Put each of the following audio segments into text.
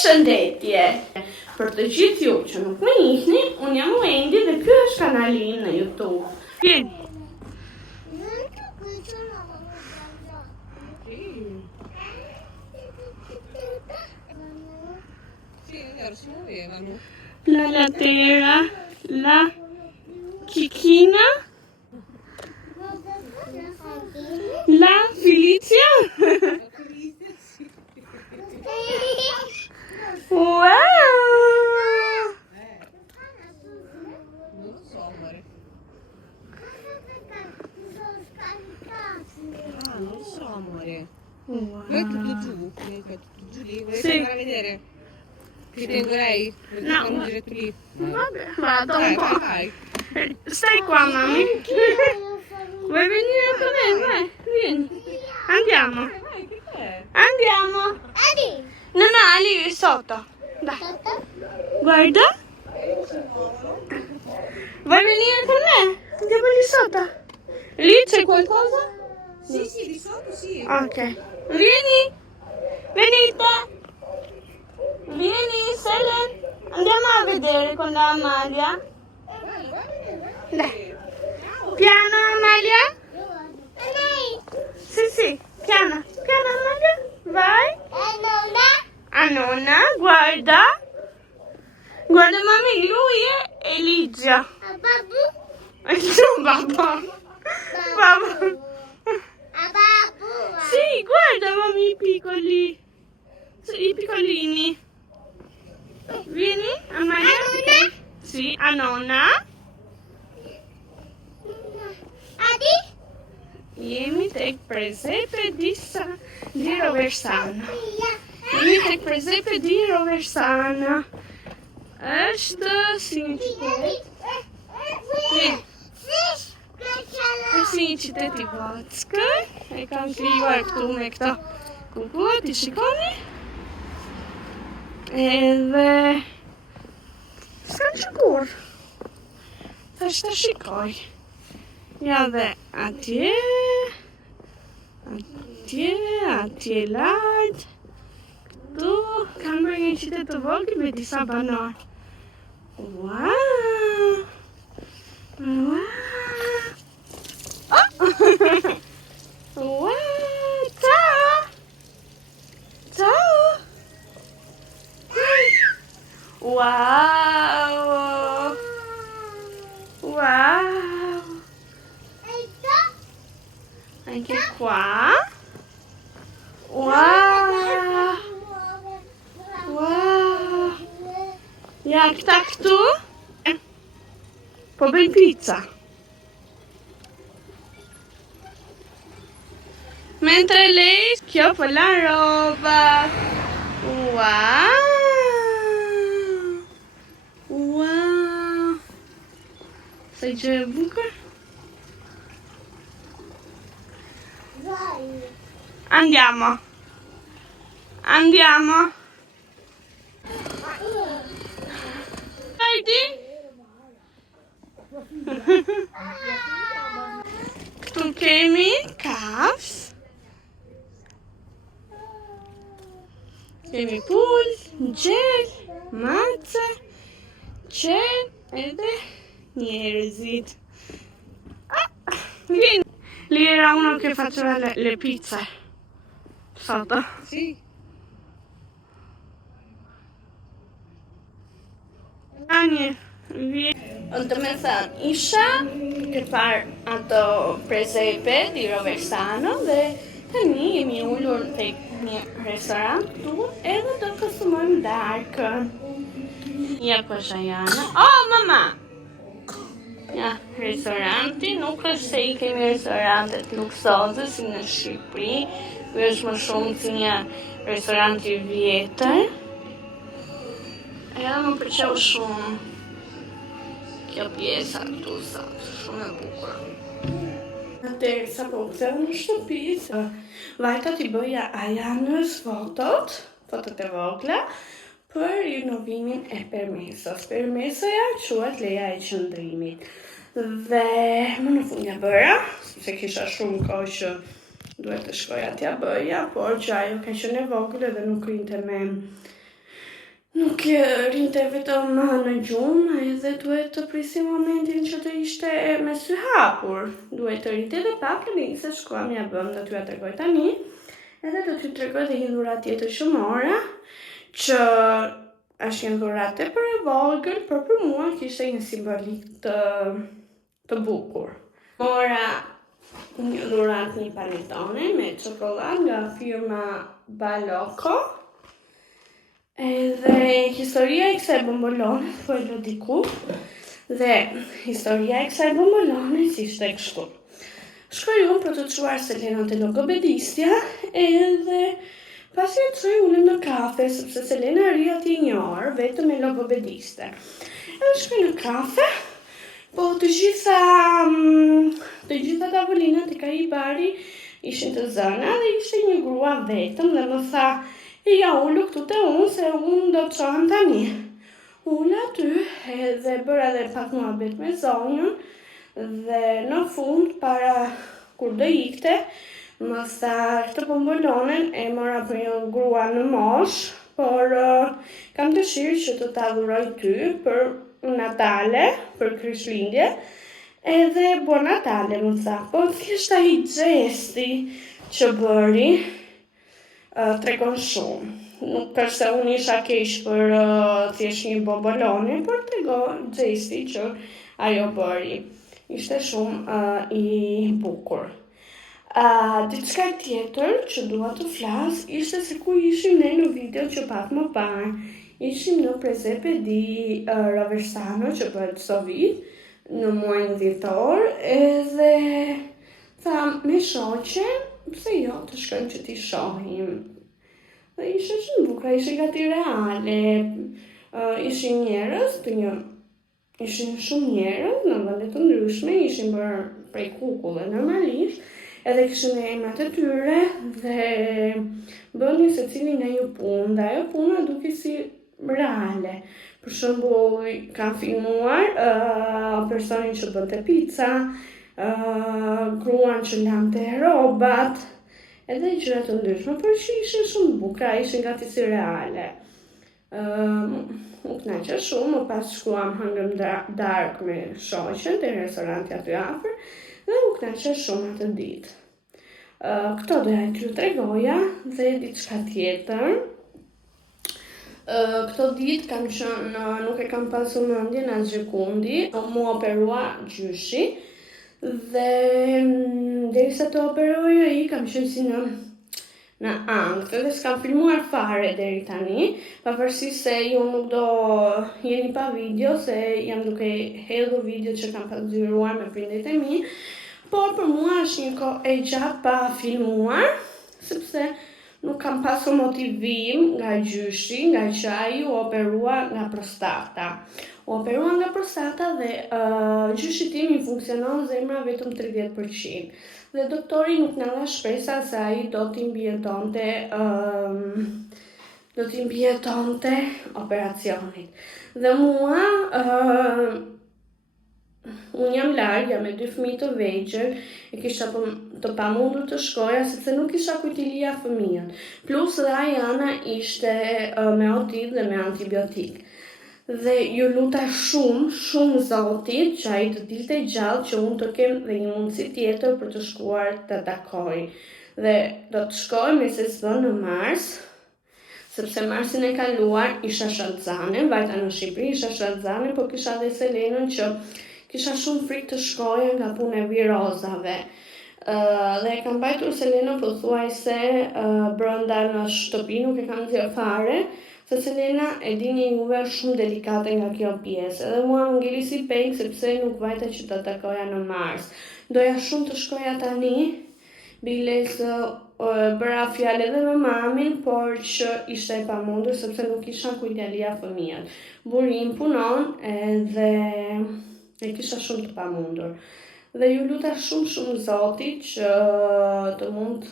Përshëndetje! Për të gjithë ju që nuk më njihni, unë jam Wendy dhe ky është kanali im në YouTube. Vjen. La latera, la Kikina, la Felicia. Wow! Non lo so, amore. Ah, non lo so, amore. Wow. È tutto giù. È tutto giù lì. Volete Sì. andare a vedere? Ti tengo lei? Volete No. fare un giretto lì? Vabbè, vado un Vai, po'. vai. Stai qua, mami. Vuoi venire con me? Vai, vieni. Andiamo. Vai, che è? Andiamo. No, lì sotto. Dai. Guarda. Vuoi venire con me? Andiamo lì sotto. Lì c'è qualcosa? Sì, di sotto sì. Ok. Vieni. Venite. Vieni, Selen. Andiamo a vedere con la Amalia. Dai. Piano, Amalia. Sì, piano. Piano, Amalia. Vai. A nonna, guarda. Guarda, mami, lui è Eligia. Il tuo babbo. Babbo. Sì, guarda, mami, i piccoli. Sì, i piccolini. Vieni, Amalia. Sì, a nonna. Jemi tek presepe di Roversana. Jemi tek presepe di Roversana. Është si një qytet. Është si një qytet I Vackë. E kanë krijuar këtu me këto kukullat, I shikoni? Edhe s'kam shikuar. Thash ta shikoj. Ja dhe atje lart. Këtu kam bërë një qytet të vogël me disa banor. Wow! Wow! Oh! Wow! Ciao! Ciao! Wow! Wow! Anche qua. Wow! Wow! Jak tak tu? Po bëjmë pizza. Mentre lei schioppa la roba. Wow! Wow! Sai gjë e bukur? Andiamo. Vedi? Këtu kemi kafs. Kemi pull, gjel, mace, qen edhe njerëzit. Vieni. Lì era uno che faceva le pizze. Sotto. Sì. Anje, unë të me thënë, isha këtë parë ato presepe di Roversano dhe tani jemi ullur tek një restorant këtu edhe do konsumojmë darkën. Ja ku është Ajana. Oh, mama! Ja, restoranti, nuk është se I kemi restorantet luksoze si në Shqipëri, ky është më shumë si një restorant I vjetër. Edhe më pëlqeu shumë kjo pjesa këtu sa, shumë e bukur. Atëherë sa po ktheu në shtëpi, vajta t'i bëja Ajanës fotot e vogla, për rinovimin e permesos. Permesoja quhet leja e qëndrimit. Dhe më në fund ja bëra, se kisha shumë kohë që duhet të shkoja t'ja bëja, por që ajo ka qenë e vogël edhe nuk rinte nuk rinte vetëm në gjumë, edhe duhet të prisim momentin që të ishte me sy hapur. Duhet të rinte dhe pak e se shkoam ja bëm, do t'ju ja tregoj tani. Edhe do t'ju tregoj dhe një dhurat tjetër që mora, që është një dhurat tepër e vogël, por për mua kishte një simbolik të bukur. Mora një dhurat një panetone me çokoladë nga firma Balocco. Edhe historia e kësaj bombolone, po e lë diku, dhe historia e kësaj bombolone ishte kështu. Shkoj unë për të çuar Selenën te logopedistja, edhe pasi e çoj ulem në kafe, sepse Selena ri atje një orë vetëm me logopediste. Edhe shkoj në kafe, po të gjitha tavolinat e ka i bari ishin të zëna dhe ishte një grua vetëm dhe më tha, e ja ullu këtu te unë se unë do të çohem tani. Ulla aty edhe bëra dhe pak muhabet me zonjën dhe në fund para kur do ikte më tha këtë bombolonen e mora për një grua në mosh, por kam dëshirë që të ta dhuroj ty për Natale, për Krishtlindje, edhe buon Natale më tha, po thjesht ai gjesti që bëri tregon shumë. Nuk është se unë isha keq për thjesht një bombolone, por tregon gjesti që ajo bëri. Ishte shumë i bukur. Diçka tjetër që dua të flas ishte se ku ishim ne në video që pak më parë. Ishim në presepe di Roversano që bëhet çdo vit në muajin dhjetor, edhe tham me shoqen pse jo të shkojmë që t'i shohim. Dhe ishte shumë bukur, ishte gati reale, ishin njerëz ishin shumë njerëz në vende të ndryshme, ishin bërë prej kukullve normalisht, edhe kishin emrat e tyre dhe bënin secili nga një punë, dhe ajo puna duke si reale. Për shembull, kanë filmuar personin që bënte pica, gruan që lante robat, edhe gjëra të ndryshme, por që ishin shumë bukura, ishin gati si reale. U kënaqa shumë, më pas shkuam hëngëm darkë me shoqen te restoranti aty afër, dhe u kënaqa shumë atë ditë. Këto doja t'ju tregoja dhe diçka tjetër. Këto ditë kam qenë, nuk e kam pasur mendjen asgjë kundi, mu operua gjyshi dhe derisa të operoj ai kam qenë si në ankth dhe s'kam filmuar fare deri tani, pavarësisht se ju nuk do jeni pa video se jam duke hedhur video që kam pasqyruar me prindërit e mi, por për mua është një kohë e gjatë pa filmuar, sepse nuk kam pasur motivim nga gjyshi, nga që ai u operua nga prostata. U operua nga prostata dhe gjyshi tim i funksionon zemra vetëm 30%. Dhe doktori nuk na dha shpresa se ai do t'i mbijetonte operacionit. Dhe mua unë jam larg, jam me 2 fëmijë të vegjël, e kisha të pamundur të shkoja sepse nuk kisha ku t'i lija fëmijën. Plus dhe Ajana ishte me otizëm dhe me antibiotik. Dhe ju luta shumë Zotit që ai të dilte gjallë që unë të kem dhe një mundësi tjetër për të shkuar të takoj. Dhe do të shkoj me SSV në mars, sepse marsin e kaluar isha shallxane, vajta në Shqipëri isha shallxane, po kisha dhe Selenën që kisha shumë frikë të shkoja nga puna e virozave. Dhe e kam mbajtur Selenën pothuajse brenda në shtëpi, nuk e kam dhënë fare, se Selena e dini juve shumë delikate nga kjo pjesë. Edhe mua më ngeli si peng sepse nuk vajta që të takoja në mars. Doja shumë të shkoja tani, biles bëra fjalë edhe me mamin, por që ishte e pamundur sepse nuk kisha ku t'ia lija fëmijën. Burim punon edhe e kisha shumë të pamundur. Dhe ju luta shumë Zotit që të mund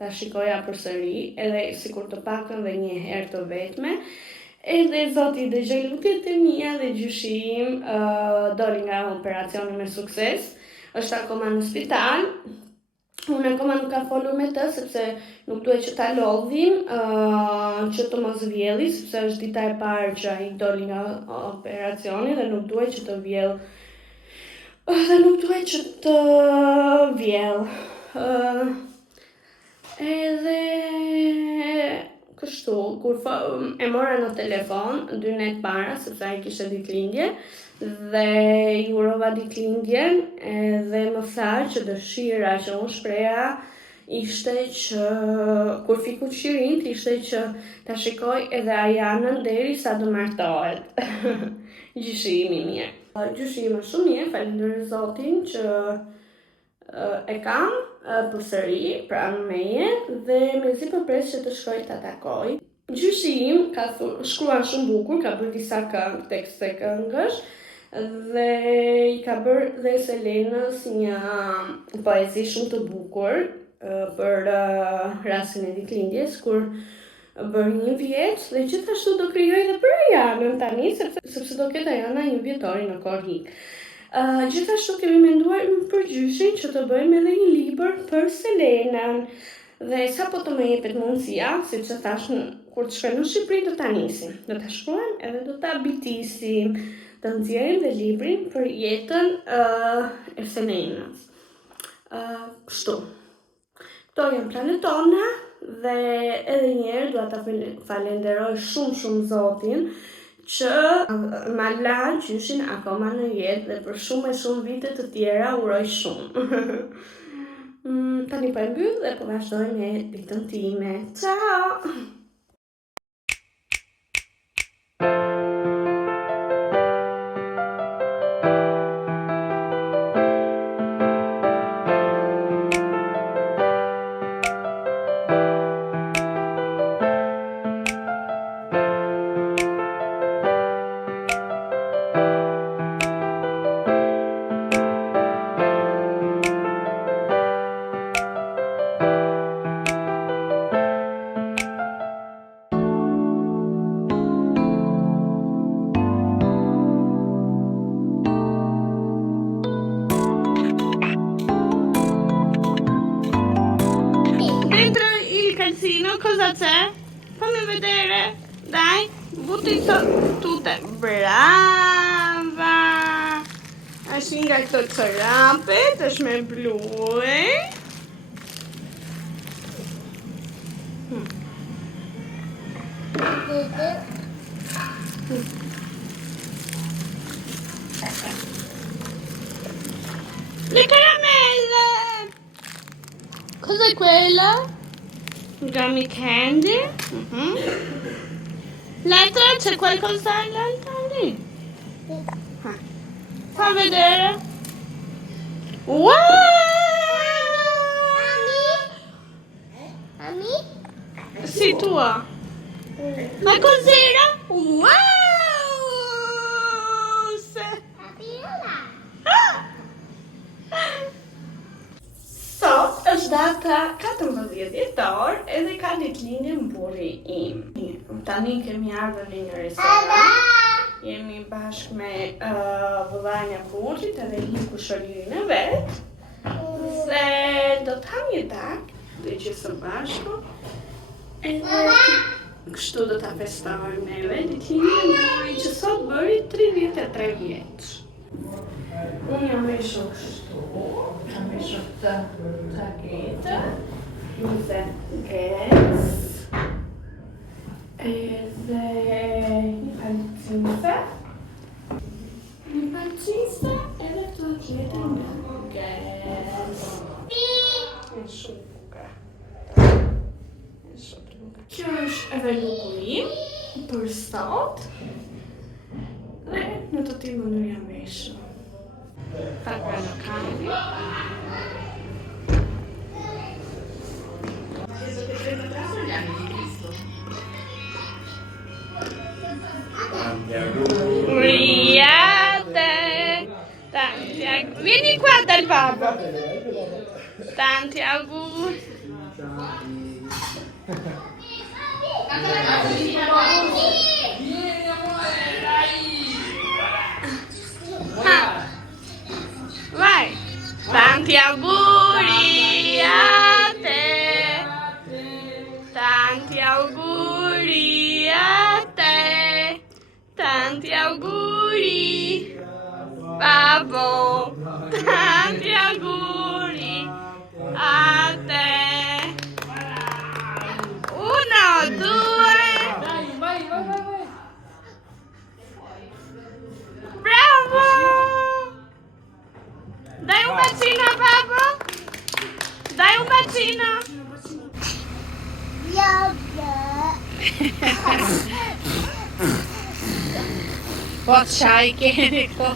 ta shikoja përsëri, edhe sikur të paktën dhe një herë të vetme. Edhe Zoti dëgjoi lutjet e mia dhe gjyshi im doli nga operacioni me sukses. Është akoma në spital. Unë akoma nuk kam folur me të, sepse nuk duhet që ta lodhim, që të mos vjelli, sepse është dita e parë që ai doli nga operacioni dhe nuk duhet që të vjell. Edhe kështu, kur e mora në telefon 2 net para, sepse ai kishte ditëlindje, dhe i urova ditëlindjen edhe më tha që dëshira që unë shpreha ishte që kur fiku qirin ishte që ta shikoj edhe Ajanën derisa do martohet. Gjyshimi mirë. Gjyshimi shumë mirë, falenderoj Zotin që e kam përsëri pranë meje dhe mezi përpres që të shkoj ta takoj. Gjyshim ka shkruan shumë bukur, ka bërë disa tekste këngësh dhe i ka bërë dhe Selenës një poezi shumë të bukur për rastin e ditëlindjes kur bërë 1 vjet dhe gjithashtu do krijoj edhe për Ajanën tani sepse do ketë Ajana 1 vjetori në Korrik. Gjithashtu kemi menduar për gjyshin që të bëjmë edhe një libër për Selenën dhe sa po të më jepet mundësia, siç e thash kur të shkojmë në Shqipëri do ta nisim, do ta shkruajmë edhe do ta bitisim, të nxjerrim dhe librin për jetën e Selenës. Kështu. Këto janë planet tona dhe edhe njerë dua ta falenderoj shumë Zotin që ma la gjyshin akoma në jetë dhe për shumë vite të tjera uroj shumë. Tani po e mbyll dhe po vazhdoj me ditën time. Ciao! Cosa c'è? Fammi vedere, dai, butti tutte, brava! Ashinga këto çorapet, është me blue. Le caramelle! Cos'è quella? Gummy candy. L'altra c'è qualcosa all'altra lì? Fa vedere. Wow! Ami? Sì, tua. Ma cos'era? Wow! Sot është data 14 dhjetor edhe ka ditëlindjen burri im. Tani kemi ardhur në një restorant. Jemi bashkë me vëllain e burrit edhe një kushërinë e vet. Dhe do të ham një dak, dhe që së bashku. Edhe kështu do ta festojmë neve ditëlindjen e burrit që sot bëri 33 vjeç. Unë jam veshur kështu, kam veshur të jaketë, bluze gec, edhe një palciste edhe këto atletë nga gec. E shumë bukur. Kjo është edhe luku im për sot dhe në të tillë mënyrë jam veshur. Takra në kambi. Uriate! Vieni qua dal babbo. Tanti auguri. Vai! Tanti auguri! Tanti auguri! Babbo! Tanti auguri! A te! 1, 2! Vai. Bravo! Dai un bacino a babbo! Dai un bacino! Po çaj keni ko.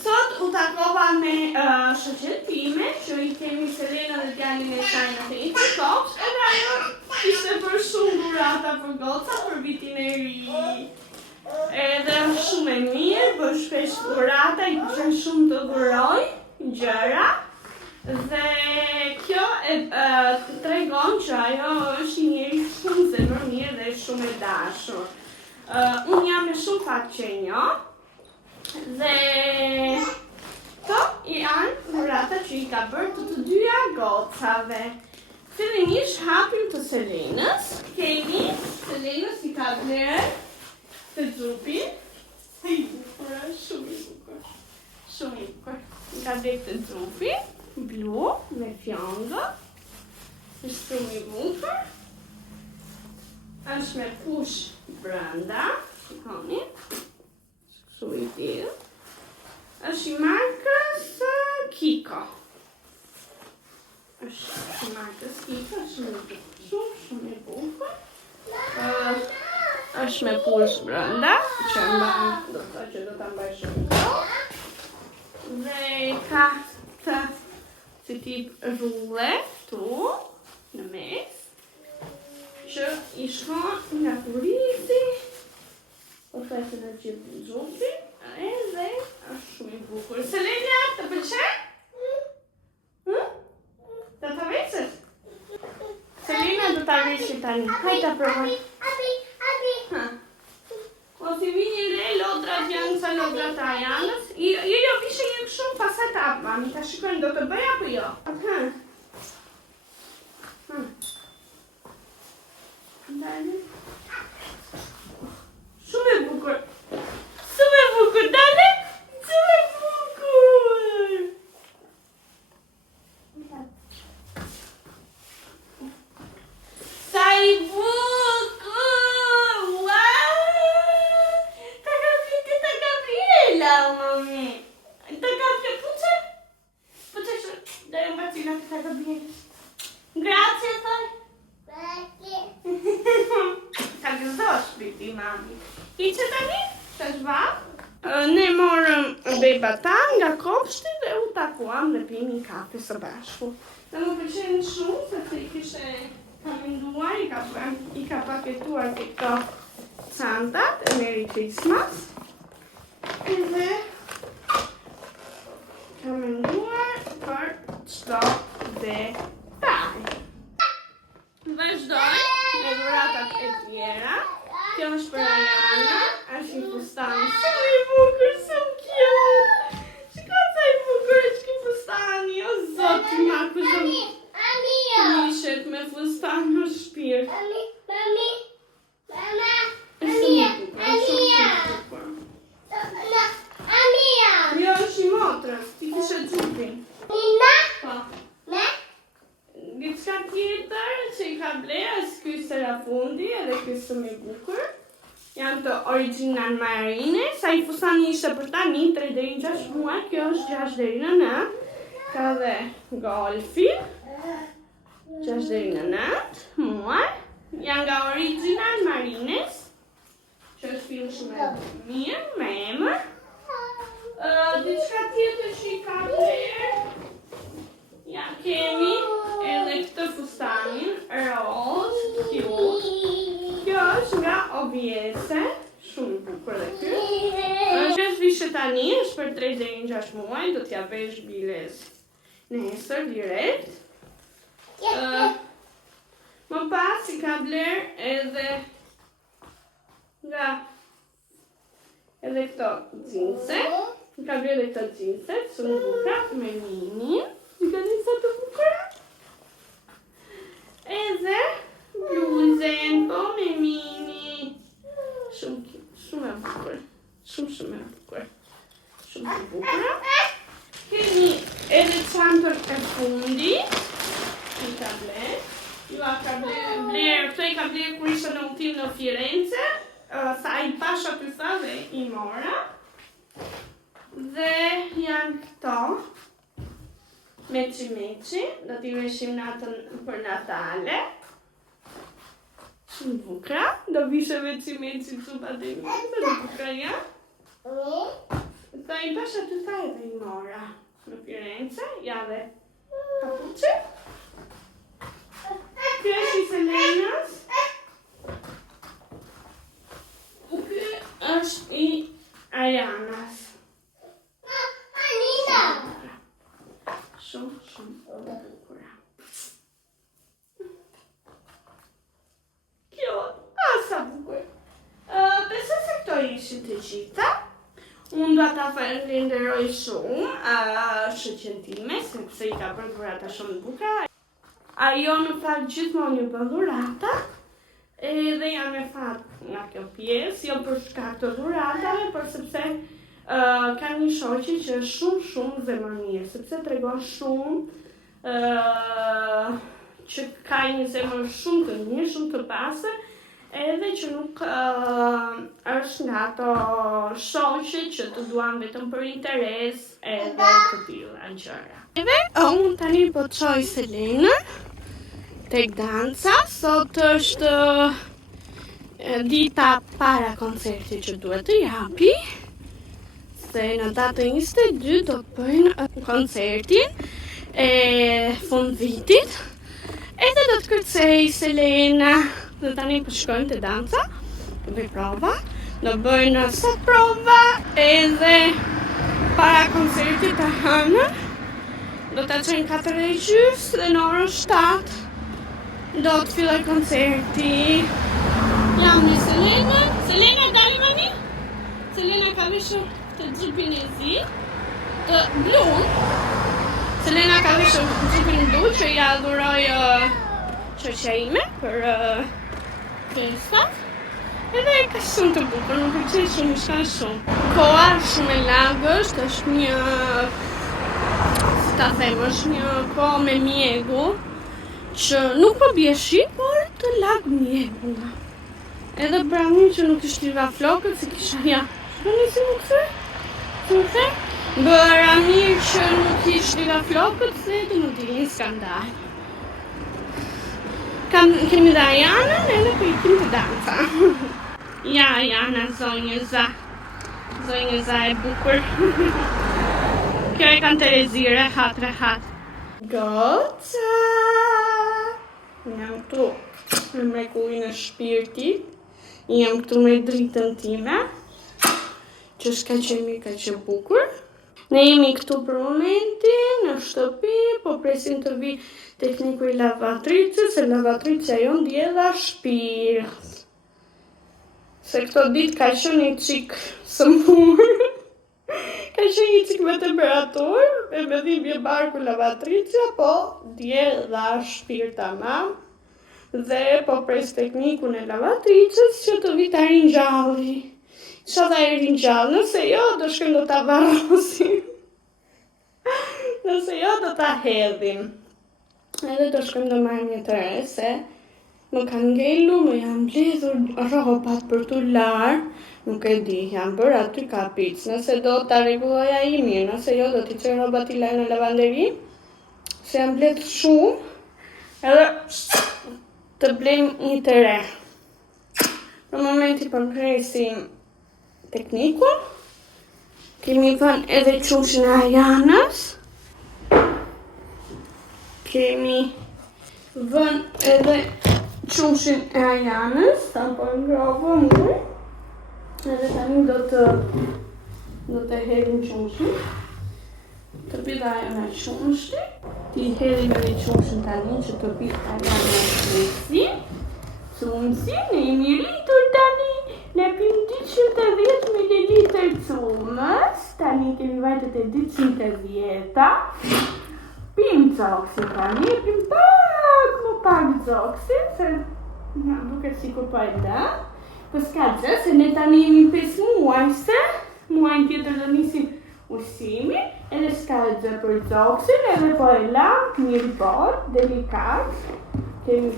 Sot u takova me shoqet time, që I kemi Selena dhe djalin e saj në të njëjtin kopsh, edhe ajo ishte për shumë dhurata për goca për vitin e ri. Edhe shumë e mirë, bën shpesh dhurata, I pëlqen shumë të dhuroj gjëra. Dhe kjo të tregon që ajo është një njeri shumë zemërmirë dhe shumë e dashur. Unë jam me shumë fat që e njoh. Dhe këto janë dhurata që I ka bërë të dyja gocave. Fillimisht hapim të Selenës. Kemi Selenës I ka blerë të xhupin. I bukur, shumë I bukur. Shumë I bukur. I ka blerë të xhupin blu me fjongë. Është shumë I bukur. Është me push brenda. Shikoni. Shumë I tillë. Është I markës Kiko. Është I markës Kiko, shumë I bukur. Është me push brenda, që do ta mbaj shumë kohë. Dhe ka të si tip rrulle këtu në mes, që I shkon nga kurrizi. Po thashë në gjithë xhupin, edhe është shumë I bukur. Selena, të pëlqen? Do ta vesësh? Selena do ta veshë tani. Hajde ta provoj. O si vini re lodrat janë sa lodrat Ajanës. Jo, vishe një shumë pasat apë, mami. Ta shikojnë, do të bëj apo jo? Dale. Shumë e bukur. Shumë e bukur, dale. Shumë e bukur. Sa I bukur. Wow. Ta Gabriela, mami. Ta Gabriela, puce shumë. Dai un bacino a ta Gabriela. Grazie, poi. Ka gëzosh, biti, mami. Iqe tani? Të zhva? Ne morëm bebata nga kopshti dhe u takuam dhe pimi kafe së bashku. Dhe më pëlqen shumë, se I kishte ka menduar, I ka paketuar këto çantat e Merry Christmas. Dhe ka menduar për çdo detaj. Vazhdoj me dhuratat e tjera. Kjo është për Ajana, është një fustan shumë I bukur, shumë cute. Shiko sa I bukur është ky fustani, o zoti ma ku shumë nishet me fustan në shpirt. Jo, është I motrës, ti kishe xhupin. Po. Diçka tjetër që I ka blerë është ky serafundi edhe ky shumë I bukur. Janë të original marine. Sa I fustani ishte për tani 3 deri në 6 muaj, kjo është 6 deri në 9. Ka dhe golfi 6 deri në 9 muaj. Janë nga original marines, që është film shumë e mirë, me emër. Diçka tjetër që I ka blerë, ja kemi edhe këtë fustanin, rose, cute. Kjo është nga OBS, shumë bukur dhe ky. Është vishe tani, është për 3 deri në 6 muaj, do t'ja vesh biles nesër direkt. Më pas I ka bler edhe nga edhe këto xhinse. I ka bler edhe këto xhinse, shumë bukura, me minin. I ka një sa të bukura. edhe çantën e fundit, i ka bler. Këtë i ka bler kur isha në udhtim në Firenze, sa i pash aty sa dhe i mora. Dhe janë këto, meci, do t'i veshim natën për Natale. Shumë bukra, do vishe meci cupa dhe bukra janë. Sa i pash aty sa edhe i mora në Firenze, ja dhe kapuqe. Ky është i Selenës. Ky është i Arianas. Shumë bukura. Kjo, sa bukur. Besoj se këto ishin të gjitha. Unë do ta falenderoj shumë shoqen time, sepse i ka bërë dhurata shumë bukura. Ajo më tha gjithmonë një bën dhurata, edhe jam e fat nga kjo pjesë, jo për shkak të dhuratave, por sepse kam një shoqe që është shumë zemërmirë, sepse tregon shumë që ka një zemër shumë të mirë, shumë të pastër, edhe që nuk është nga ato shoqe që të duan vetëm për interes edhe të tilla gjëra. Edhe unë tani po të çoj Selenën tek danca. Sot është dita para koncertit që duhet të japi. Se në datën 22 do të bëjnë koncertin e fund vitit. Edhe do të kërcej Selena. Dhe tani po shkojmë te danca, do bëj prova. Do bëjnë sot prova edhe para koncertit të hënën. Do ta çojnë 4:30 dhe në orën 7 do të filloj koncerti. Jam me Selenën. Selena, dali mani. Selena ka veshur të xhipin e zi, të blun. Selena ka veshur xhipin blu që ja dhuroj shoqja ime për festat. Edhe ka shumë të bukur, më pëlqen shumë, shka shumë. Koha shumë e lagësht, është një, si ta them, është një kohë me mjegu, që nuk po bie shi, por të lag mjegu. Edhe brami që nuk ishte liva flokët, se kisha ja. Shkoni si nuk the? Si nuk the? Bëra mirë që nuk ishte liva flokët, se të nuk dilin skandal. Kemi dhe Ajanën, edhe për i tim të danca. Ja, Ajana, zonjëza. Zonjëza e bukur. Kjo e kanë Terezi, rehat. Goca! Jam këtu me mrekullin e shpirtit. Jam këtu me dritën time, që s'ka që mirë, ka që bukur. Ne jemi këtu për momentin, në shtëpi, po presim të vi tekniku i lavatricës, se lavatricja jo ndjedha shpirt. Se këto ditë ka qenë një qik sëmur, ka qenë një qik me temperaturë, e me dhimbje barku lavatricja, po ndjedha shpirt tamam. Dhe po pres teknikun e lavatricës që të vi ta rinjalli. Isha ta i rinjallë, nëse jo, do shkojmë do ta varrosim. Nëse jo, do ta hedhim. Edhe do shkojmë do marrim një të re, se më kanë ngelu, më janë mbledhur rrobat për tu lar, nuk e di, janë bërë aty kapic. Nëse do ta rregulloja i mirë, nëse jo, do t'i çoj rrobat i laj në lavanderi, se janë mbledhur shumë, edhe të blejmë një të re. Për momenti po presim teknikun. Kemi vënë edhe qumshin e Ajanës. Kemi vënë edhe qumshin e Ajanës, sa po ngrovo mirë. Edhe tani do të hedhim qumshin. Të bida ajo në qumshi. Ti hedhim edhe qumshin tani që të bida Ajana shmesi. Cumsi, ne jemi rritur tani. Ne pim 210 ml cumës, tani kemi vajtët e 210. Pim zoksin tani, pim pak zoksin, se duket sikur po e dë. Po s'ka gjë, se ne tani jemi 5 muaj, se muajin tjetër do nisim ushqimin, edhe s'ka e gjë për zoksin, edhe po e la, mirë bot, delikat. Kemi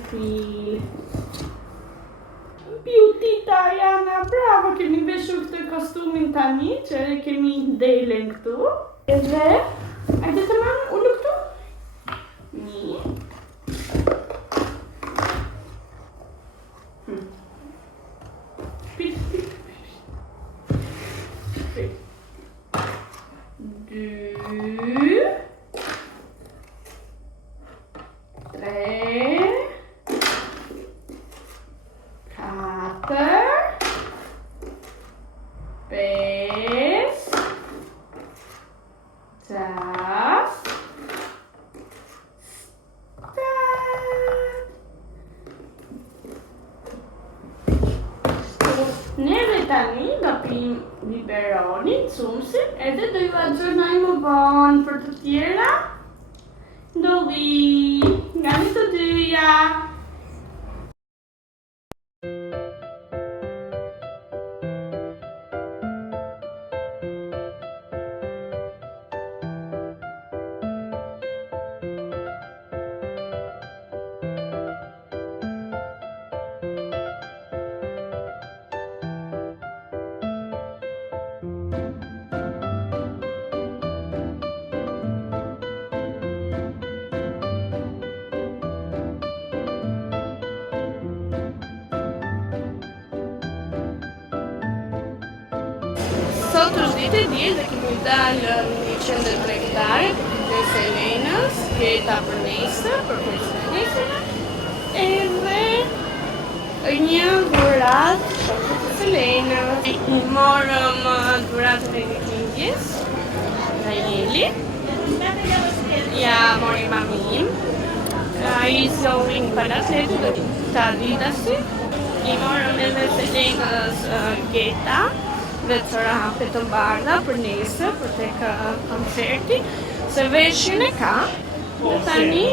Beautita Ajana, bravo, kemi veshur këtë kostumin tani, që edhe kemi delen këtu. Edhe, ajde të manë, ullu këtu? Një. Pit. Dy. Tre. Katër. Pesë. Gjashtë. Neve tani do pim biberonin, cumsin, edhe do ju aggiornoj më vonë për të tjera. Ndolli, nga ne të dyja. Sot është ditë e diel dhe kemi dalë një qendër tregtare të Selenës, Greta për nesër, për festën e nesër, edhe një dhuratë shokut të Selenës. I morëm dhuratën e ditëlindjes nga Jeli. Ja mori mamin. Ai solli një palacetu dhe të Adidasi. I morëm edhe Selenës geta dhe të rape të mbarda për nesër, për tek koncerti, se veshin e ka, dhe tani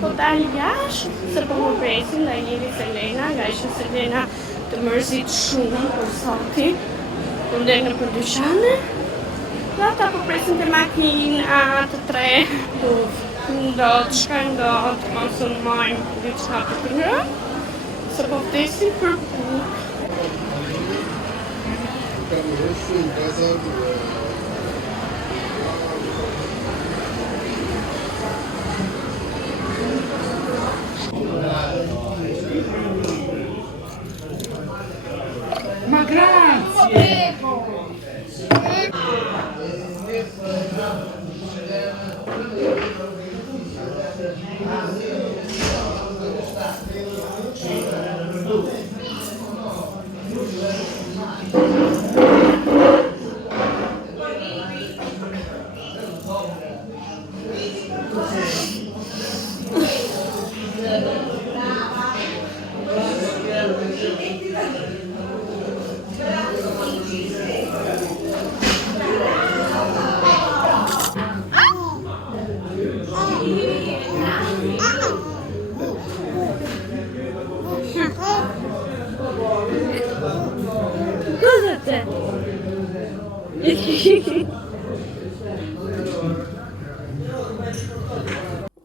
po dalë jashtë, se po më presin nga Jeli Selena, nga ishte Selena të mërzit shumë për sotin, të ndërë në për dyshane, dhe ata po presin të makinë të tre, ndot, shka ndot, mos në majmë diçka për të nërë, se po vdesin për bukë. Ma grazie!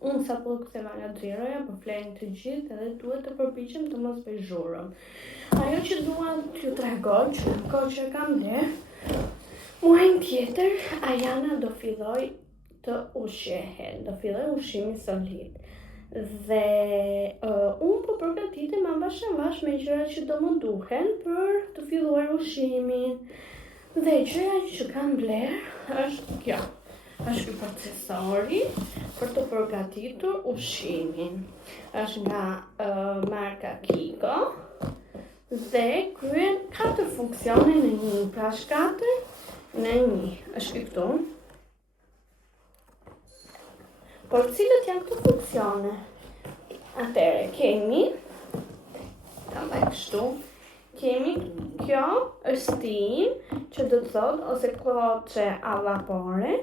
Unë sa po ktheva nga xhiroja, po flenë të gjithë edhe duhet të përpiqem të mos bëj zhurmë. Ajo që dua t'ju tregoj, që në kohë që kam bler, muajin tjetër Ajana do filloj të ushqehet, do filloj ushqimi solid. Dhe unë po përgatitem avash me gjërat që do më duhen për të filluar ushqimin. Dhe gjëja që kam bler është kjo. Është ky procesori për të përgatitur ushqimin. Është nga marka Kiko dhe kryen 4 funksione në një, pra është 4 në 1. Është këtu. Por cilët janë këto funksione? Atëre, kemi, kam bëj kështu, kemi kjo është steam, që do të thot, ose kloçe a vapore,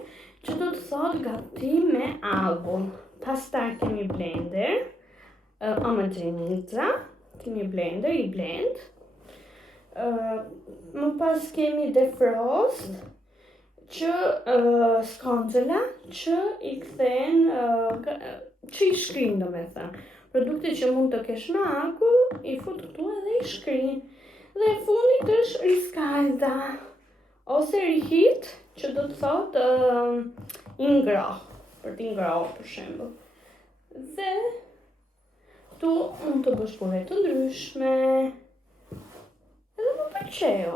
që do të thot gatim me albull. Pastaj kemi blender, homogeniza, kemi blender, i blend. Më pas kemi defrost, që skonxela që i kthen që i shkrin domethënë. Produkte që mund të kesh në akull, i fut këtu edhe i shkrin. Dhe e fundit është riskajza ose rihit, që do të thotë i ngroh, për t'i ngrohur për shembull. Dhe tu mund të bësh pure të ndryshme. Edhe më pëlqeu.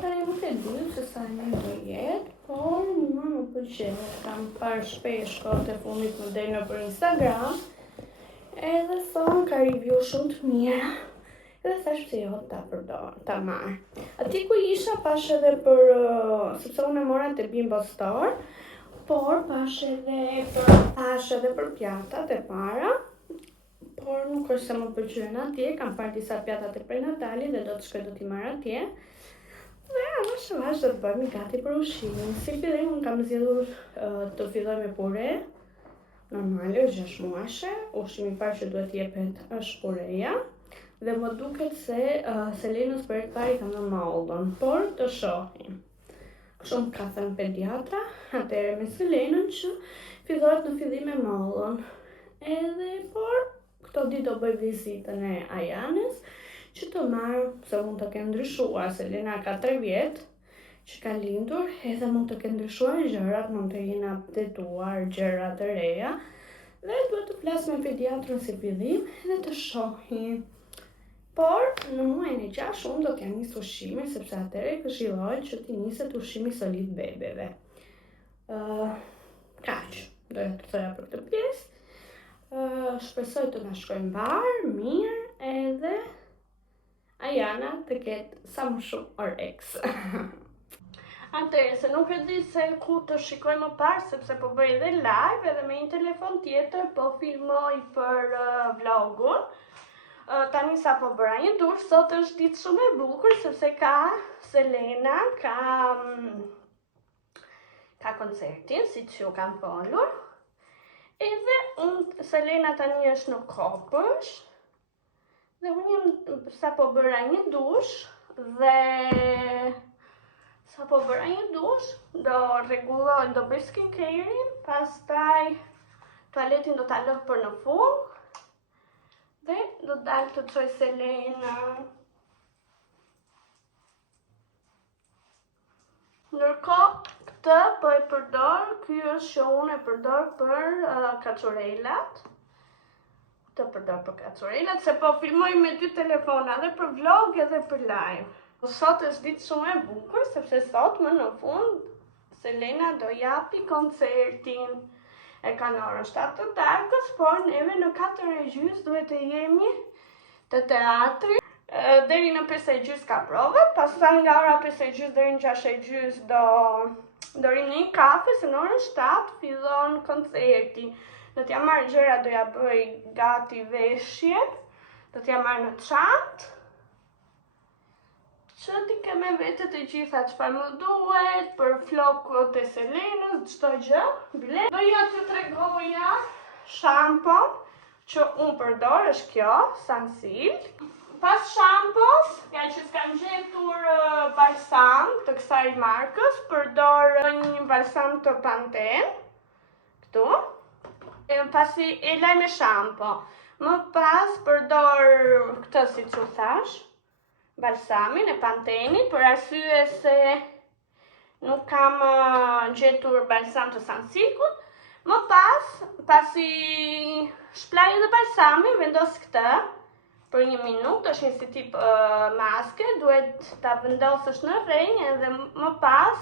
Tani nuk e di se sa një do jetë, por mua më pëlqeu. Kam parë shpesh kohët e fundit më del nëpër Instagram, edhe thonë ka review shumë të mira. Edhe thash pse jo ta marr. Aty ku isha pash edhe për sepse unë e mora te Bimbo Store, por pash edhe për pjatat e para. Por nuk është se më pëlqyen atje, kam parë disa pjatat e prenatali dhe do të shkoj do t'i marr atje. Dhe avash do të bëjmë gati për ushqimin. Si fillim unë kam zgjedhur të filloj me pure normale, 6 muajshe. Ushqimi i parë që duhet jepet është pureja. Dhe më duket se Selenës për e pari kam dhënë mollën, por të shohim. Kështu më ka thënë pediatra, atëherë me Selenën që fillohet në fillim me mollën. Edhe por këto ditë do bëj vizitën e Ajanës, që të marrë, se mund të kenë ndryshuar, Selena ka 3 vjetë që ka lindur, edhe mund të kenë ndryshuar gjërat, mund të jenë updetuar gjëra të reja, dhe duhet të flas me pediatrën si fillim dhe të shohim. Por në muajin e 6 unë do t'ja nis ushqimin, sepse atëherë këshillohet që t'i niset ushqimi solid bebeve. Kaq, doja të thoja për këtë pjesë. Shpresoj të na shkojnë barë, mirë, edhe Ajana të ketë sa më shumë oreks. Atëherë, se nuk e di se ku të shikoj më parë, sepse po bëj edhe live, edhe me një telefon tjetër po filmoj për vlogun. Tani sa po bëra një dush, sot është ditë shumë e bukur, sepse ka Selena, ka koncertin, si që ju kam folur. Edhe Selena tani është në kopësh, dhe unë sa po bëra një dush, do rregulloj, do bëj skincare-in, pastaj tualetin do ta lë për në fund, dhe do dalë të çoj Selena. Ndërkohë, këtë po e përdor, ky është që unë e përdor për kaçurelat. Këtë përdor për kaçurelat, se po filmoj me 2 telefona, edhe për vlog edhe për live. Sot është ditë shumë e bukur, sepse sot më në fund Selena do japi koncertin. E ka në orën 7 të darkës, por neve në 4:30 duhet të jemi të teatri. Deri në 5:30 ka prova, pastaj nga ora 5:30 deri në 6:30 do rim në një kafe, se në orën 7 fillon koncerti. Do t'ja marr gjëra, do ja bëj gati veshjet, do t'ja marr në çantë, që t'i ke me vete të gjitha çfarë më duhet, për flokët e Selenës, çdo gjë, bilet. Do ja t'ju tregoja shampon që unë përdor, është kjo, Sunsilk. Pas shampos, ja që s'kam gjetur balsam të kësaj markës, përdor një balsam të Pantene, këtu. Pasi e laj me shampo. Më pas përdor këtë, si që thash, balsamin e Pantenit, për arsye se nuk kam gjetur balsam të Sunsilkut. Më pas, pasi shplaj edhe balsamin, vendos këtë për 1 minutë, është një si tip maske, duhet ta vendosësh në rrenjë, edhe më pas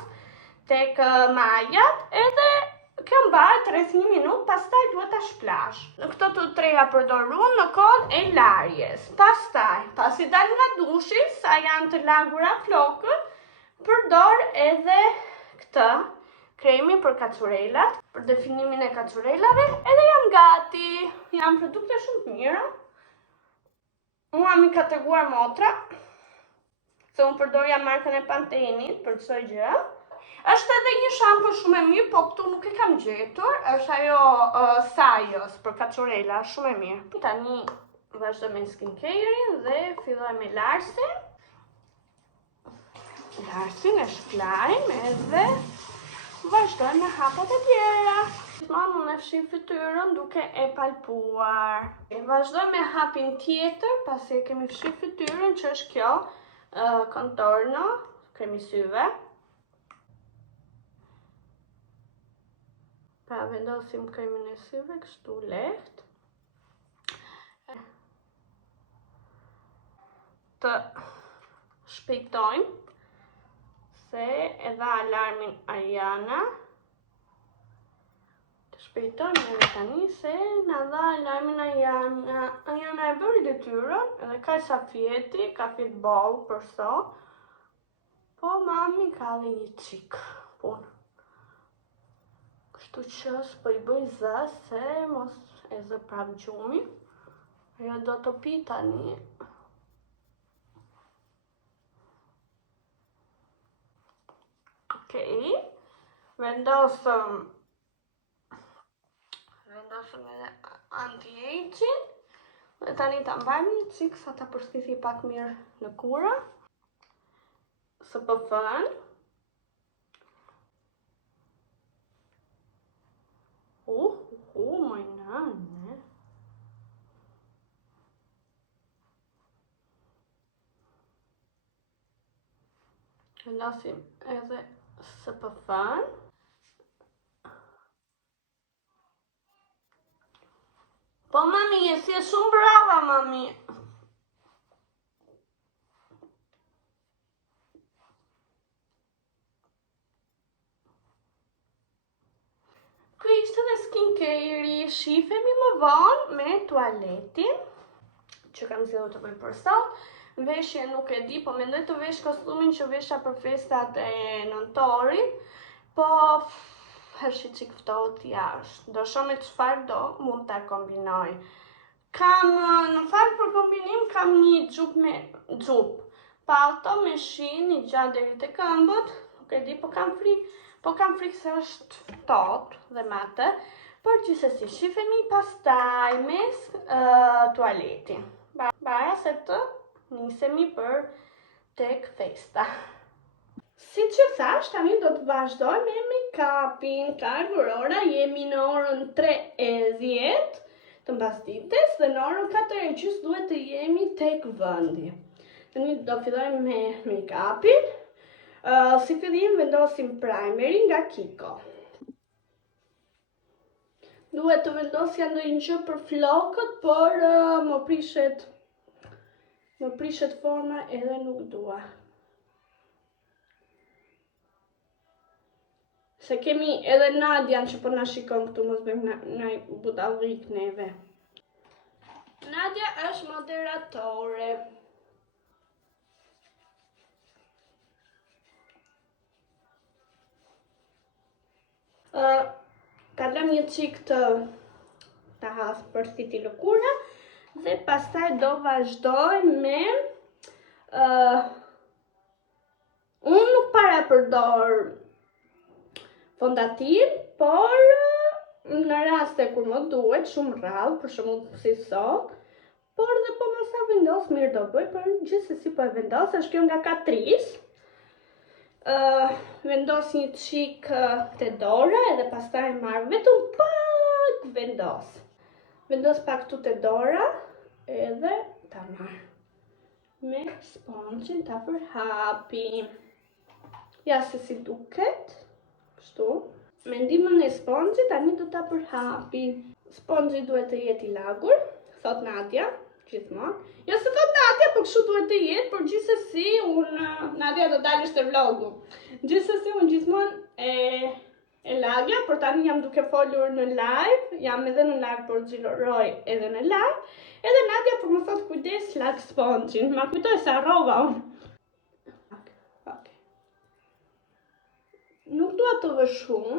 tek majat, edhe kjo mbahet rreth 1 minutë, pastaj duhet ta shplash. Në këto të treja përdor unë në kohën e larjes. Pastaj, pasi dal nga dushi, sa janë të lagura flokët, përdor edhe këtë kremin për kaçurelat, për definimin e kaçurelave, edhe jam gati. Janë produkte shumë të mira. Mua mi ka treguar motra, se unë përdorja markën e Pantenit për çdo gjë. Është edhe një shampo shumë e mirë, po këtu nuk e kam gjetur, është ajo Sajos për kaçurela, shumë e mirë. Tani vazhdo me skincare-in dhe filloj me larsin. larsin e shklajmë edhe vazhdojmë me hapat e tjera. Gjithmonë unë e fshi fytyrën duke e palpuar. Vazhdojmë me hapin tjetër, pasi e kemi fshi fytyrën, që është kjo contorno, kremi syve. Pra vendosim kremin e syve kështu lehtë. Të shpejtojmë se e dha alarmin Ariana. Të shpejtojmë edhe tani se na dha alarmin Ariana. Ariana e bëri detyrën, edhe ka sa fjeti, ka fjet boll për sot. Po mami ka dhe një qik punë. Kështu që s'po i bëj zë se mos e zë prap gjumi. Ajo do të pi tani. Okej, vendosëm edhe anti-aging. Dhe tani ta mbajmë një qik sa ta përshtithi pak mirë në kura. SPF-n. Moj nëne. Vendosim edhe SPF-n. Po mami, je si e shumë brava, mami. Ky ishte dhe skincare-i, shifemi më vonë me tualetin, që kam zgjedhur të bëj për sot. Veshje nuk e di, po mendoj të vesh kostumin që vesha për festat e nëntorit, po hershi qik ftohët jashtë. Do shoh me çfarë do mund ta kombinoj. Kam, në fakt për kombinim, kam një xhup palto me shi një gjatë deri te këmbët, nuk e di, po kam frikë se është ftohtë dhe mate, por gjithsesi shifemi pastaj mes tualetin. Para se të nisemi për tek festa. Si që thash, tani do të vazhdoj me make-upin. Ka ardhur ora, jemi në orën 3:10 të mbasdites dhe në orën 4:30 duhet të jemi tek vendi. Tani do fillojmë me make-upin. Si fillim vendosim primerin nga Kiko. Duhet të vendosja ndonjë gjë për flokët, por më prishet forma edhe nuk dua. Se kemi edhe Nadian që po na shikon këtu, mos bëjmë na budallik neve. Nadia është moderatore. Ta lëm një qik të has përshiti lëkura dhe pastaj do vazhdoj me unë nuk para përdor fondatin, por në raste kur më duhet shumë rrallë, për shembull si sot, por dhe po mos sa vendos mirë do bëj, por gjithsesi po e vendos, është kjo nga Catrice. Vendos një qik te dora edhe pastaj marr vetëm pak vendos. Vendos pak këtu te dora edhe ta marr me sponxhin ta përhapim. Ja se si duket. Kështu. Me ndihmën e sponxhit tani do ta përhapim. Sponxhi duhet të jetë i lagur, thot Nadia, gjithmonë. Jo se thot Nadia, por kështu duhet të jetë, por gjithsesi Nadia do dalësh te vlogu. Gjithsesi unë gjithmonë e lagja, por tani jam duke folur në live, jam edhe në live, por xhiloroj edhe në live. Edhe Nadia po më thot kujdes lag sponxhin, ma kujtoj se harrova unë. Nuk dua të vë shumë.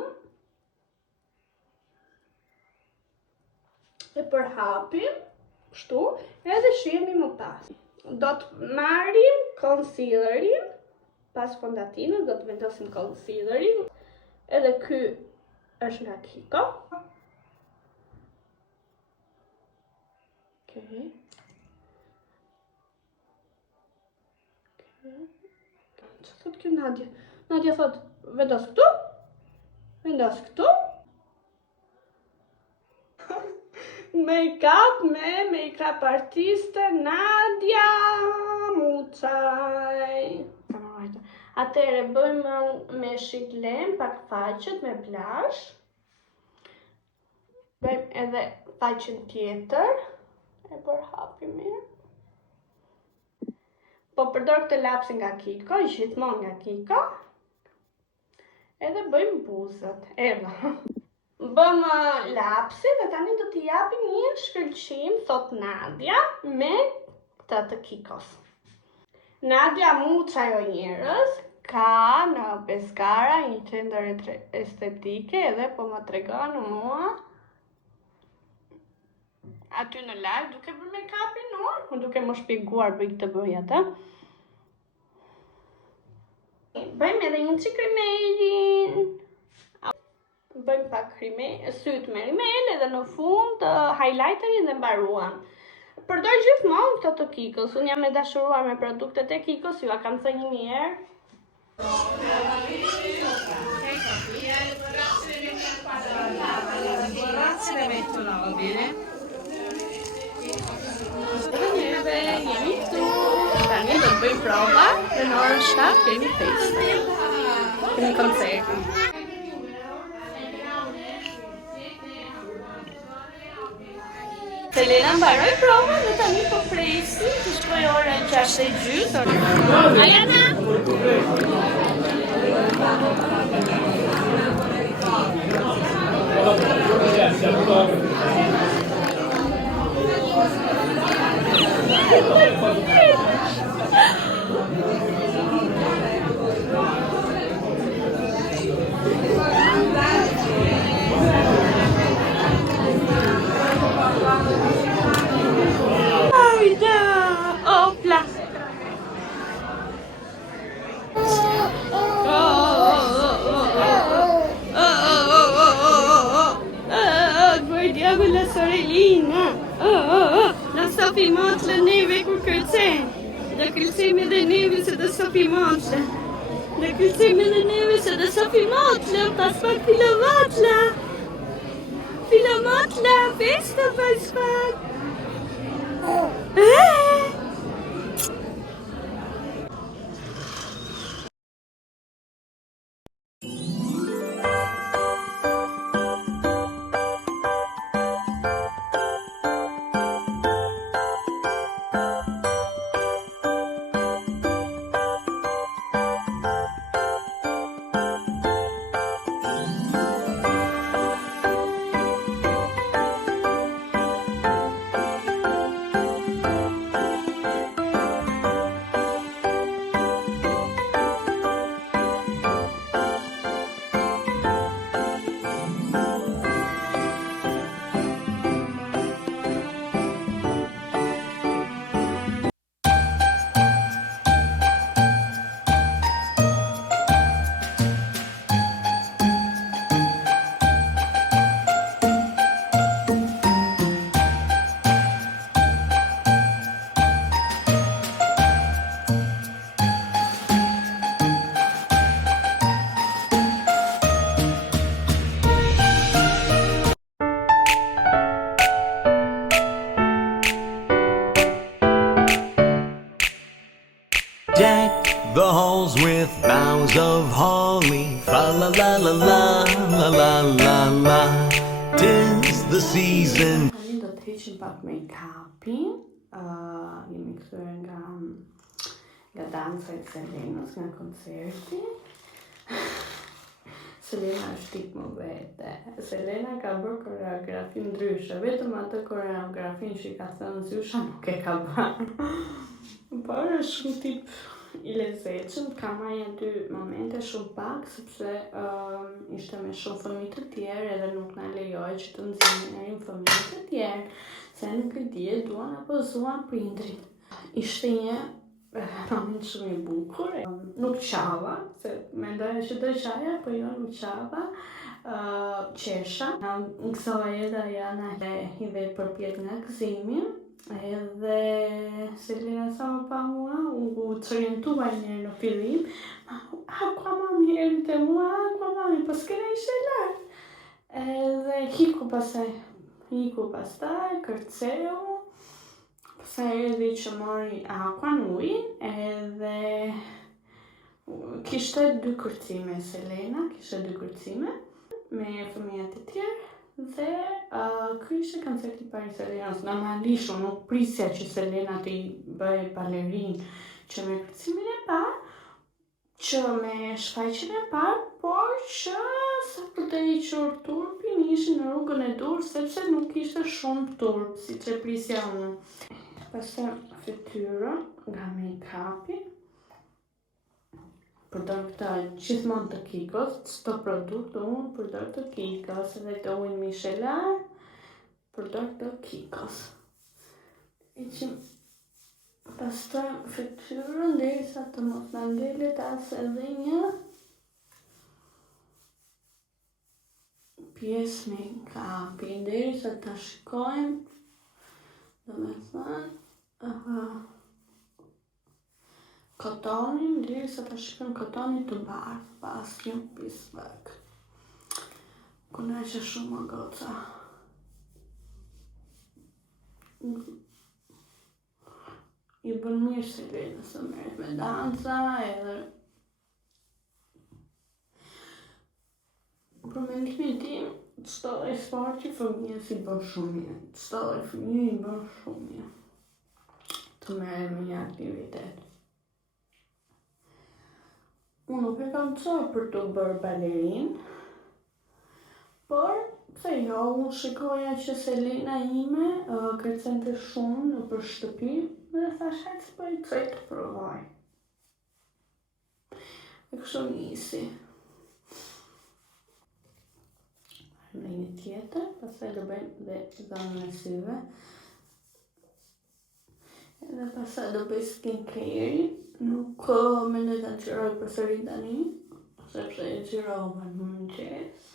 E përhapim, kështu, edhe shihemi më pas. Do të marrim concealerin, pas fondatinës, do të vendosim concealerin. Edhe ky është nga Kiko. thot kjo Nadia? Nadia thot, vendos këtu? Vendos këtu? Make-up artiste Nadia Mucaj. Atëre bëjmë me shiklem pak faqet me blash. Bëjmë edhe faqen tjetër. E përhapi mirë. Po përdor këtë lapsin nga Kiko, gjithmonë nga Kiko. Edhe bëjmë buzët. Erdha. Bëm lapsi dhe tani do t'i japim një shkëlqim, thot Nadia, me këtë të Kikos. Nadia Mucaj o njerëz, ka në Beskara një qendër estetike edhe po më tregon mua aty në live duke bërë make-upin duke më shpjeguar bëj këtë bëj atë. Bëjmë edhe një qik rimelin. Bëjmë pak syt me rimel edhe në fund highlighterin dhe mbaruan. Përdor gjithmonë këto të Kikos. Unë jam e dashuruar me produktet e Kikos, ju a kam thënë një herë. Grazie, le metto là, va bene? Jemi këtu. Tani do të bëjmë prova dhe në orën 7 kemi festa. Kemi koncertin. Selena mbaroi provën dhe tani po presim të shkojë orën 6:30. Ajana! Opla! Guardiamo la sorellina! La sto filmando la neve con kërcen! Da kërcemi dhe neve se do sto filmando! Da kërcemi dhe neve se do sto filmando! Pas pak filomatla! Filomatla! Festa pas pak! Deck the halls with boughs of holly. Fa la la la la la la la la. 'Tis the season. Tani do të heqim pak make-upin. Jemi kthyer nga dansa e Selenës, nga koncerti. Selena është tip më vete. Selena ka bërë koreografi ndryshe, vetëm atë koreografin që i ka thënë Zysha nuk e ka bërë. Por është shumë tip i lezetshëm, ka marrë dy momente shumë pak, sepse ishte me shumë fëmijë të tjerë edhe nuk na lejoi që të nxjerrim fëmijë të tjerë, se nuk e di e duan apo zuan prindrit. Ishte një moment shumë i bukur. Nuk qava, se mendoja që do qaja, po jo nuk qava. Qesha, në kësaj edhe janë i vetë përpjet nga gëzimi. Edhe Selena sa më pa mua, u të orientua njërë në fillim, kwa mami erë të mua, kwa mami, po s'kene ishe lartë. Edhe hiku pastaj, kërceu, pastaj erdi që mori akwan ujin, edhe kishte 2 kërcime Selena, me fëmijat e tjerë. Dhe ky ishte koncerti i parë i Selenës. Normalisht unë nuk prisja që Selena t'i bëj balerinë që me kërcimin e parë, që me shfaqjen e parë, por që sa për të hequr turpin ishin në rrugën e dur, sepse nuk ishte shumë turp, siç e prisja unë. Pastaj fytyra nga make-upi. Përdor këta gjithmonë të Kikos, çdo produkt unë përdor të Kikos, edhe të ujin Michelin, përdor të Kikos. Pastaj fytyrën derisa të mos na ngelet as edhe një pjesë make-upi, derisa ta shikojmë, domethënë, kotonin, derisa ta shikojmë kotonin të bardhë, pas një pisbek. Kënaqesh shumë më goca. I bën mirë Selena së merret me danca, edhe për mendimin tim, çdo lloj sporti fëmijës i bën shumë mirë. Çdo lloj fëmijë i bën shumë mirë të merret me një aktivitet. Unë nuk e kam çuar për të bërë balerinë, por pse jo, unë shikoja që Selena ime kërcente shumë nëpër shtëpi dhe thash hajde s'poj të provoj. E kështu nisi. Në një tjetër, pastaj do bëjmë dhe dhomën e syve. Edhe pastaj do bëj skincare. Nuk mendoj ta xhiroj përsëri tani, sepse e xhirova në mëngjes.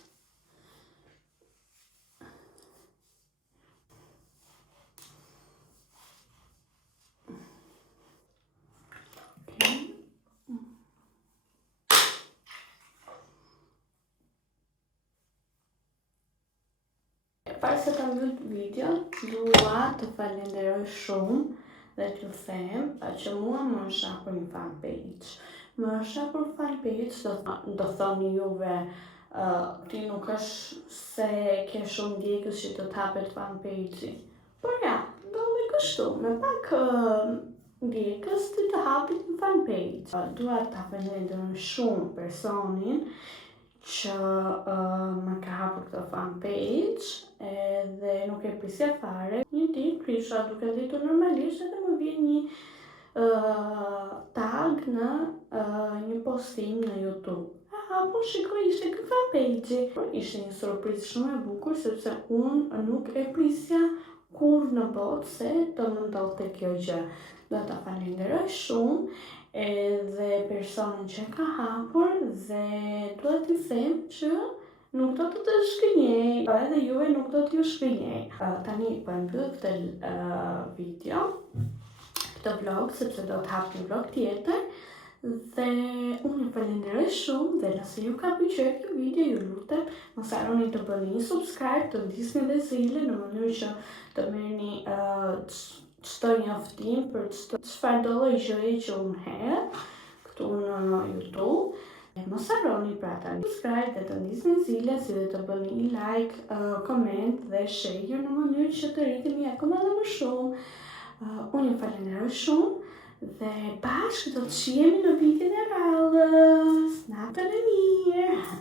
Para se ta mbyll videon, dua të falenderoj shumë dhe t'ju them që mua më është hapur një fanpage. Më është hapur fanpage, do thoni juve, ti nuk është se ke shumë ndjekës që të t'hapet fanpage-i. Por ja, do dhe kështu, me pak ndjekës ti të hapit një fanpage. Dua ta falenderoj shumë personin që më ka hapur këtë fanpage, edhe nuk e prisja fare. Një ditë krisha duke ditur normalisht edhe më vjen një tag në një postim në YouTube. Po shikoj, ishte ky fanpage. Ishte një surprizë shumë e bukur, sepse unë nuk e prisja kur në botë se të më ndodhte kjo gjë. Do ta falenderoj shumë edhe personin që ka hapur dhe duhet t'i them që nuk do të shkënjej, edhe juve nuk do t'ju shkënjej. Tani po e mbyll këtë video, këtë vlog, sepse do të hap një vlog tjetër. Dhe unë ju falenderoj shumë dhe nëse ju ka pëlqyer kjo video, ju lutem mos harroni të bëni një subscribe, të ndisni dhe zilin në mënyrë që të merrni çdo njoftim për çfarë do lloj gjëje që unë hedh këtu në YouTube. Mos harroni pra ta subscribe dhe të ndisni zilin, si dhe të bëni një like, koment dhe share në mënyrë që të rritemi akoma më shumë. Unë ju falenderoj shumë dhe bashkë do të shihemi në videon e radhës. Natën e mirë!